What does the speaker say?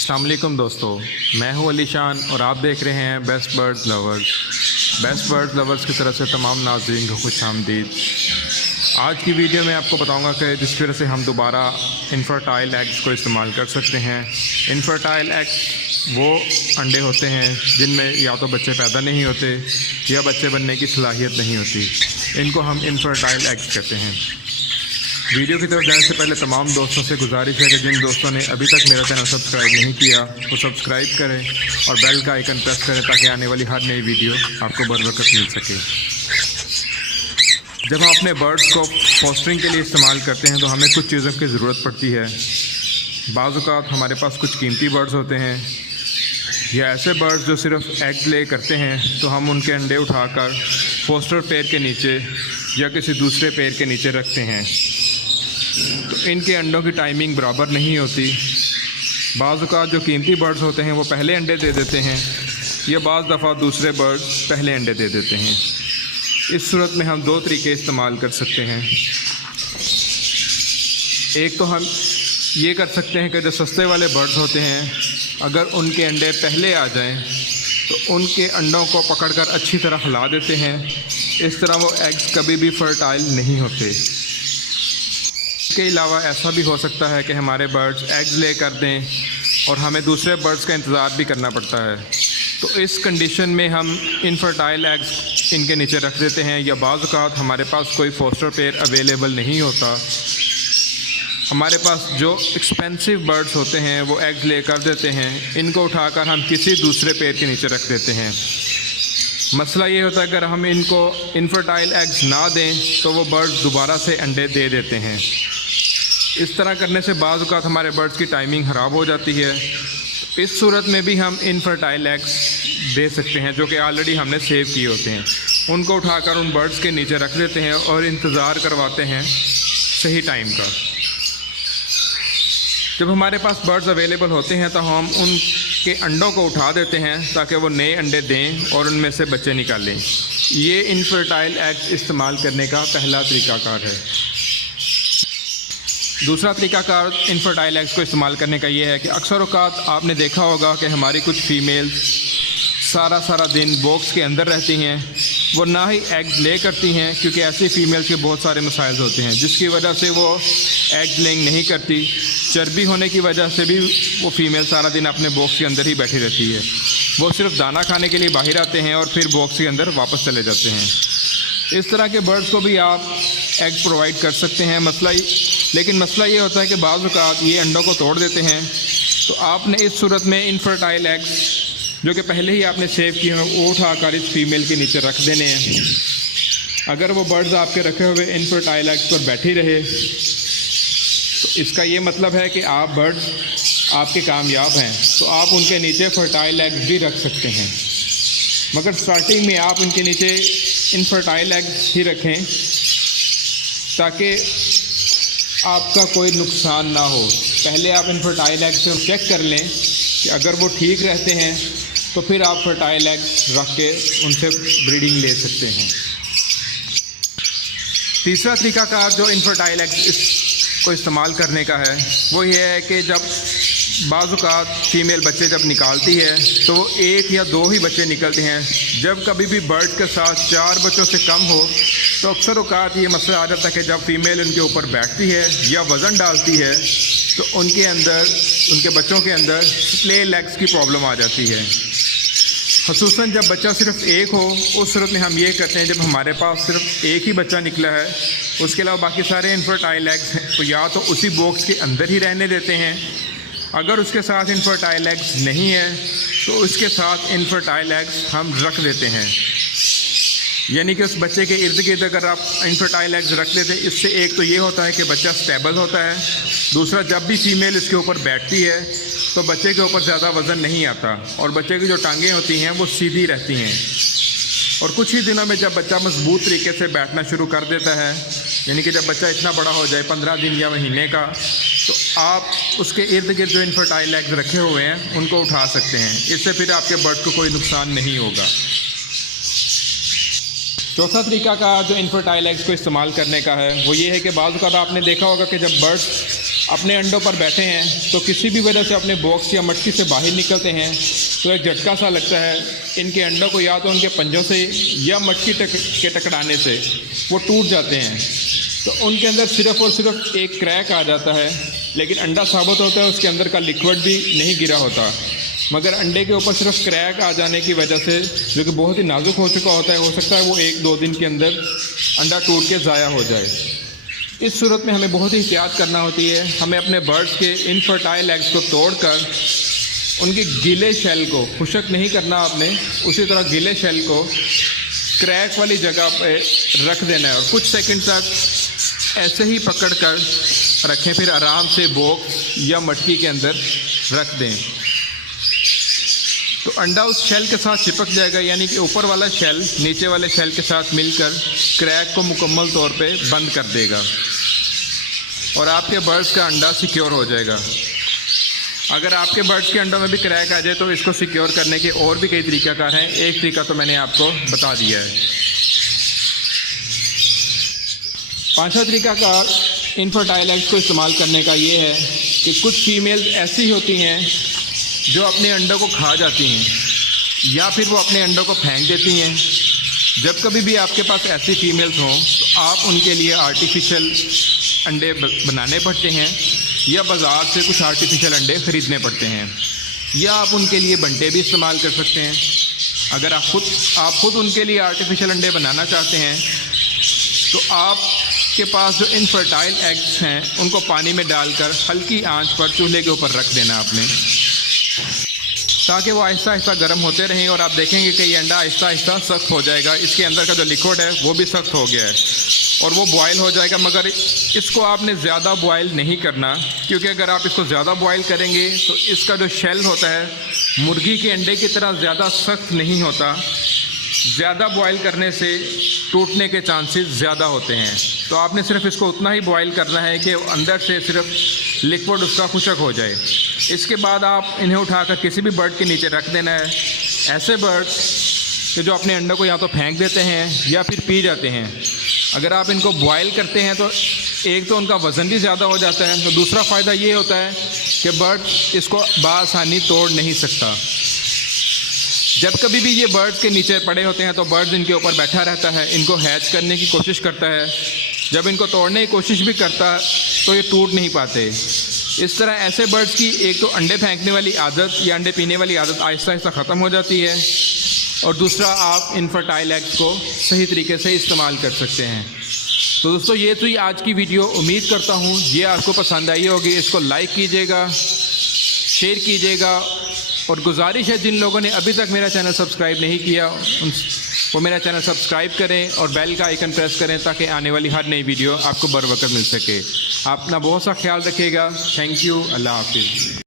अस्सलाम वालेकुम दोस्तों, मैं हूं अलीशान और आप देख रहे हैं best birds lovers. Best birds lovers की तरफ से तमाम नाज़रीन को खुश आमदीद। आज की वीडियो में आपको बताऊंगा कि जिस तरह से हम दोबारा इनफर्टाइल एग्स को इस्तेमाल कर सकते हैं। इनफर्टाइल एग्स वो अंडे होते हैं जिनमें या तो बच्चे पैदा नहीं होते या बच्चे बनने की सलाहियत नहीं होती। इनको हम इनफर्टाइल एग्स कहते हैं। वीडियो की तरफ जाने से पहले तमाम दोस्तों से गुजारिश है कि जिन दोस्तों ने अभी तक मेरा चैनल सब्सक्राइब नहीं किया वो सब्सक्राइब करें और बेल का आइकन प्रेस करें ताकि आने वाली हर नई वीडियो आपको बर वक्त मिल सके। जब हम अपने बर्ड्स को फॉस्टरिंग के लिए इस्तेमाल करते हैं तो हमें कुछ चीज़ों की ज़रूरत पड़ती है। बाज़ औक़ात हमारे पास कुछ कीमती बर्ड्स होते हैं या ऐसे बर्ड्स जो सिर्फ एग ले करते हैं, तो हम उनके अंडे उठाकर फोस्टर पेयर के नीचे या किसी दूसरे पेयर के नीचे रखते हैं, तो इनके अंडों की टाइमिंग बराबर नहीं होती। बाज़ औक़ात जो कीमती बर्ड्स होते हैं वो पहले अंडे दे देते हैं या बाज़ दफ़ा दूसरे बर्ड्स पहले अंडे दे देते हैं। इस सूरत में हम दो तरीके इस्तेमाल कर सकते हैं। एक तो हम ये कर सकते हैं कि जो सस्ते वाले बर्ड्स होते हैं, अगर उनके अंडे पहले आ जाएं तो उनके अंडों को पकड़कर अच्छी तरह हिला देते हैं। इस तरह वो एग्स कभी भी फर्टाइल नहीं होते। इसके अलावा ऐसा भी हो सकता है कि हमारे बर्ड्स एग्स ले कर दें और हमें दूसरे बर्ड्स का इंतज़ार भी करना पड़ता है, तो इस कंडीशन में हम इनफर्टाइल एग्स इनके नीचे रख देते हैं। या बाज़ औक़ात हमारे पास कोई फोस्टर पेयर अवेलेबल नहीं होता, हमारे पास जो एक्सपेंसिव बर्ड्स होते हैं वो एग्स ले कर देते हैं, इनको उठाकर हम किसी दूसरे पेयर के नीचे रख देते हैं। मसला ये होता है अगर हम इनको इनफर्टाइल एग्स ना दें तो वो बर्ड्स दोबारा से अंडे दे देते हैं। इस तरह करने से बाज़ औक़ात हमारे बर्ड्स की टाइमिंग ख़राब हो जाती है। इस सूरत में भी हम इनफर्टाइल एग्स दे सकते हैं जो कि ऑलरेडी हमने सेव किए होते हैं। उनको उठाकर उन बर्ड्स के नीचे रख देते हैं और इंतज़ार करवाते हैं सही टाइम का। जब हमारे पास बर्ड्स अवेलेबल होते हैं तो हम उनके अंडों को उठा देते हैं ताकि वो नए अंडे दें और उनमें से बच्चे निकालें। ये इनफर्टाइल एग्स इस्तेमाल करने का पहला तरीक़ाकार है। दूसरा तरीक़ाकार इनफर्टाइल एग्स को इस्तेमाल करने का ये है कि अक्सर औक़ात आपने देखा होगा कि हमारी कुछ फ़ीमेल्स सारा दिन बॉक्स के अंदर रहती हैं, वो ना ही एग्स ले करती हैं क्योंकि ऐसी फ़ीमेल्स के बहुत सारे मसाइल होते हैं जिसकी वजह से वो एग्स लेइंग नहीं करती। चर्बी होने की वजह से भी वो फ़ीमेल सारा दिन अपने बॉक्स के अंदर ही बैठी रहती है। वो सिर्फ दाना खाने के लिए बाहर आते हैं और फिर बॉक्स के अंदर वापस चले जाते हैं। इस तरह के बर्ड्स को भी आप एग्स प्रोवाइड कर सकते हैं। लेकिन मसला ये होता है कि बाज़ औक़ात ये अंडों को तोड़ देते हैं, तो आपने इस सूरत में इनफर्टाइल एग्स जो कि पहले ही आपने सेव किए हैं वो उठाकर इस फीमेल के नीचे रख देने हैं। अगर वो बर्ड्स आपके रखे हुए इनफर्टाइल एग्स पर बैठी रहे तो इसका ये मतलब है कि आप बर्ड्स आपके कामयाब हैं, तो आप उनके नीचे फर्टाइल एग्स भी रख सकते हैं। मगर स्टार्टिंग में आप उनके नीचे इनफर्टाइल एग्स ही रखें ताकि आपका कोई नुकसान ना हो। पहले आप इनफर्टाइल एग्स से चेक कर लें कि अगर वो ठीक रहते हैं तो फिर आप फर्टाइल एग्स रख के उनसे ब्रीडिंग ले सकते हैं। तीसरा तरीक़ाकार जो इनफर्टाइल एग्स को इस्तेमाल करने का है वो ये है कि जब बाज़ औक़ात फ़ीमेल बच्चे जब निकालती है तो वो एक या दो ही बच्चे निकलते हैं। जब कभी भी बर्ड के साथ 4 बच्चों से कम हो तो अक्सर औक़ात ये मसला आ जाता है कि जब फ़ीमेल उनके ऊपर बैठती है या वज़न डालती है तो उनके अंदर, उनके बच्चों के अंदर स्प्ले लेग्स की प्रॉब्लम आ जाती है। ख़ुसूसन जब बच्चा सिर्फ एक हो, उस सूरत में हम ये करते हैं जब हमारे पास सिर्फ एक ही बच्चा निकला है, उसके अलावा बाकी सारे इनफर्टाइल एग्स हैं, तो या तो उसी बॉक्स के अंदर ही रहने देते हैं। अगर उसके साथ इनफर्टाइल एग्स नहीं है तो उसके साथ इनफर्टाइल एग्स हम रख देते हैं। यानी कि उस बच्चे के इर्द गिर्द अगर आप इनफर्टाइल एग्स रख देते हैं, इससे एक तो ये होता है कि बच्चा स्टेबल होता है, दूसरा जब भी फीमेल इसके ऊपर बैठती है तो बच्चे के ऊपर ज़्यादा वज़न नहीं आता और बच्चे की जो टांगें होती हैं वो सीधी रहती हैं। और कुछ ही दिनों में जब बच्चा मजबूत तरीके से बैठना शुरू कर देता है, यानी कि जब बच्चा इतना बड़ा हो जाए 15 दिन या महीने का, तो आप उसके इर्द गिर्द जो इनफर्टाइल एग्स रखे हुए हैं उनको उठा सकते हैं। इससे फिर आपके बर्ड को कोई नुकसान नहीं होगा। चौथा तरीका का जो इनफर्टाइल एग्स को इस्तेमाल करने का है वो ये है कि बाज़ औक़ात आपने देखा होगा कि जब बर्ड्स अपने अंडों पर बैठे हैं तो किसी भी वजह से अपने बॉक्स या मटकी से बाहर निकलते हैं तो एक झटका सा लगता है। इनके अंडों को या तो उनके पंजों से या मटकी के टकराने से वो टूट जाते हैं, तो उनके अंदर सिर्फ़ और सिर्फ एक क्रैक आ जाता है, लेकिन अंडा साबित होता है उसके अंदर का लिक्विड भी नहीं गिरा होता। मगर अंडे के ऊपर सिर्फ क्रैक आ जाने की वजह से, जो कि बहुत ही नाजुक हो चुका होता है, हो सकता है वो 1-2 दिन के अंदर अंडा टूट के ज़ाया हो जाए। इस सूरत में हमें बहुत ही एहतियात करना होती है। हमें अपने बर्ड्स के इनफर्टाइल एग्स को तोड़कर उनके गीले शेल को खुशक नहीं करना आपने, उसी तरह गीले शेल को क्रैक वाली जगह पे रख देना है और कुछ सेकंड तक ऐसे ही पकड़ कर रखें, फिर आराम से बॉक्स या मटकी के अंदर रख दें तो अंडा उस शेल के साथ चिपक जाएगा, यानी कि ऊपर वाला शेल नीचे वाले शेल के साथ मिलकर क्रैक को मुकम्मल तौर पे बंद कर देगा और आपके बर्ड्स का अंडा सिक्योर हो जाएगा। अगर आपके बर्ड्स के अंडों में भी क्रैक आ जाए तो इसको सिक्योर करने के और भी कई तरीक़ाकार हैं। एक तरीका तो मैंने आपको बता दिया है। पांचवा तरीक़ाकार इनफर्टाइल एग्स को इस्तेमाल करने का ये है कि कुछ फीमेल्स ऐसी होती हैं जो अपने अंडों को खा जाती हैं या फिर वो अपने अंडों को फेंक देती हैं। जब कभी भी आपके पास ऐसी फीमेल्स हों तो आप उनके लिए आर्टिफिशियल अंडे बनाने पड़ते हैं या बाज़ार से कुछ आर्टिफिशियल अंडे ख़रीदने पड़ते हैं, या आप उनके लिए बंटे भी इस्तेमाल कर सकते हैं। अगर आप खुद उनके लिए आर्टिफिशियल अंडे बनाना चाहते हैं तो आपके पास जो इनफर्टाइल एग्स हैं उनको पानी में डालकर हल्की आंच पर चूल्हे के ऊपर रख देना आपने, ताकि वो आहिस्ता आहिस्ता गर्म होते रहें और आप देखेंगे कि ये अंडा आहिस्ता आहिस्ता सख्त हो जाएगा। इसके अंदर का जो लिक्विड है वो भी सख्त हो गया है और वो बॉयल हो जाएगा। मगर इसको आपने ज़्यादा बॉयल नहीं करना, क्योंकि अगर आप इसको ज़्यादा बॉयल करेंगे तो इसका जो शेल होता है मुर्गी के अंडे की तरह ज़्यादा सख्त नहीं होता। ज़्यादा बॉयल करने से टूटने के चांसेस ज़्यादा होते हैं। तो आपने सिर्फ इसको उतना ही बॉयल करना है कि अंदर से सिर्फ लिक्विड उसका खुशक हो जाए। इसके बाद आप इन्हें उठाकर किसी भी बर्ड के नीचे रख देना है। ऐसे बर्ड कि जो अपने अंडों को या तो फेंक देते हैं या फिर पी जाते हैं, अगर आप इनको बॉयल करते हैं तो एक तो उनका वज़न भी ज़्यादा हो जाता है, तो दूसरा फ़ायदा ये होता है कि बर्ड इसको बासानी तोड़ नहीं सकता। जब कभी भी ये बर्ड्स के नीचे पड़े होते हैं तो बर्ड्स इनके ऊपर बैठा रहता है, इनको हैच करने की कोशिश करता है। जब इनको तोड़ने की कोशिश भी करता है तो ये टूट नहीं पाते। इस तरह ऐसे बर्ड्स की एक तो अंडे फेंकने वाली आदत या अंडे पीने वाली आदत आहिस्ता आहिस्ता ख़त्म हो जाती है और दूसरा आप इनफर्टाइल एग्स को सही तरीके से इस्तेमाल कर सकते हैं। तो दोस्तों ये थी आज की वीडियो। उम्मीद करता हूँ ये आपको पसंद आई होगी। इसको लाइक कीजिएगा, शेयर कीजिएगा और गुजारिश है जिन लोगों ने अभी तक मेरा चैनल सब्सक्राइब नहीं किया वो मेरा चैनल सब्सक्राइब करें और बेल का आइकन प्रेस करें ताकि आने वाली हर नई वीडियो आपको बर वक्त मिल सके। आप अपना बहुत सा ख्याल रखिएगा। Thank you. अल्लाह हाफिज़।